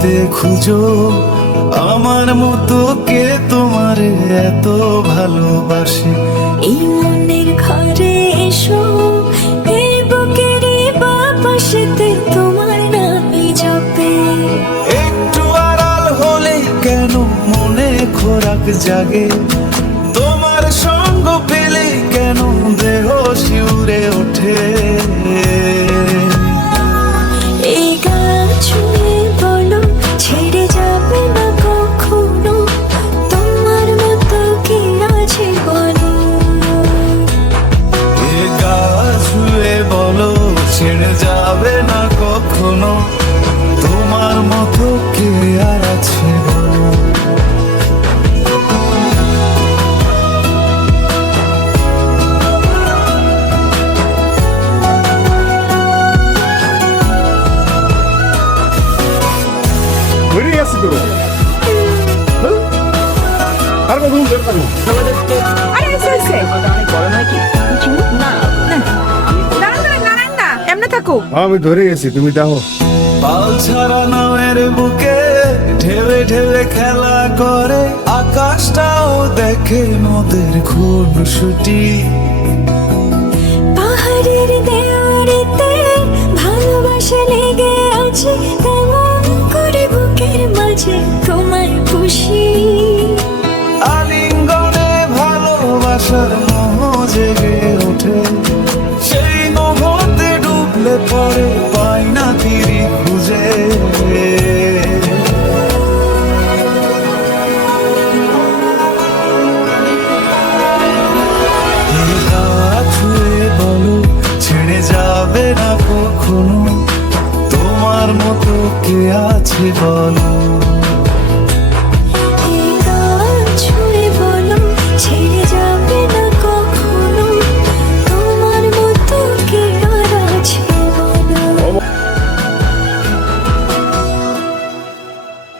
হৃদয়তে খুঁজো আমার মতো কে তোমারে এত ভালোবাসে। এই মনের ঘরে এসো, এই বুকের বাপাশেতে তোমার নামই জপে। একটু আড়াল হলে কেন মনে খোরাক জাগে, তোমার সঙ্গ পেলে কেন দেহ শিউরে ওঠে। এই গান ছুঁয়ে বলো ছেড়ে যাবে না কখনো, তোমার মতো কি আছে বলো। এ গা ছুঁয়ে বলো ছেড়ে যাবে না কখনো, তোমার মতো কে আর আছে বলো। বেরিয়ে আসছি তো আর কত বের করবো। আরে এসে এসে না দাঁড়ান দাঁড়ান দাঁড়ান না, এমনি থাকো। আমি ধরে গেছি, তুমি দেখো। পাল ছাড়া নামের বুকে ঢেবে ঢেবে খেলা করে, আকাশটাও দেখে নদের খুনসুটি। পাহাড়ের দেওয়ারিতে ভালোবাসা লেগে আছে, তেমন করে বুকের মাঝে তোমার খুশি। আলিঙ্গনে ভালোবাসার মোহ জেগে ওঠে, সেই মোহতে ডুবলে পরে পাই না তীরি খুঁজে। এই গা ছুঁয়ে বলো ছেড়ে যাবে না কখনো, তোমার মতো কে আছে বলো।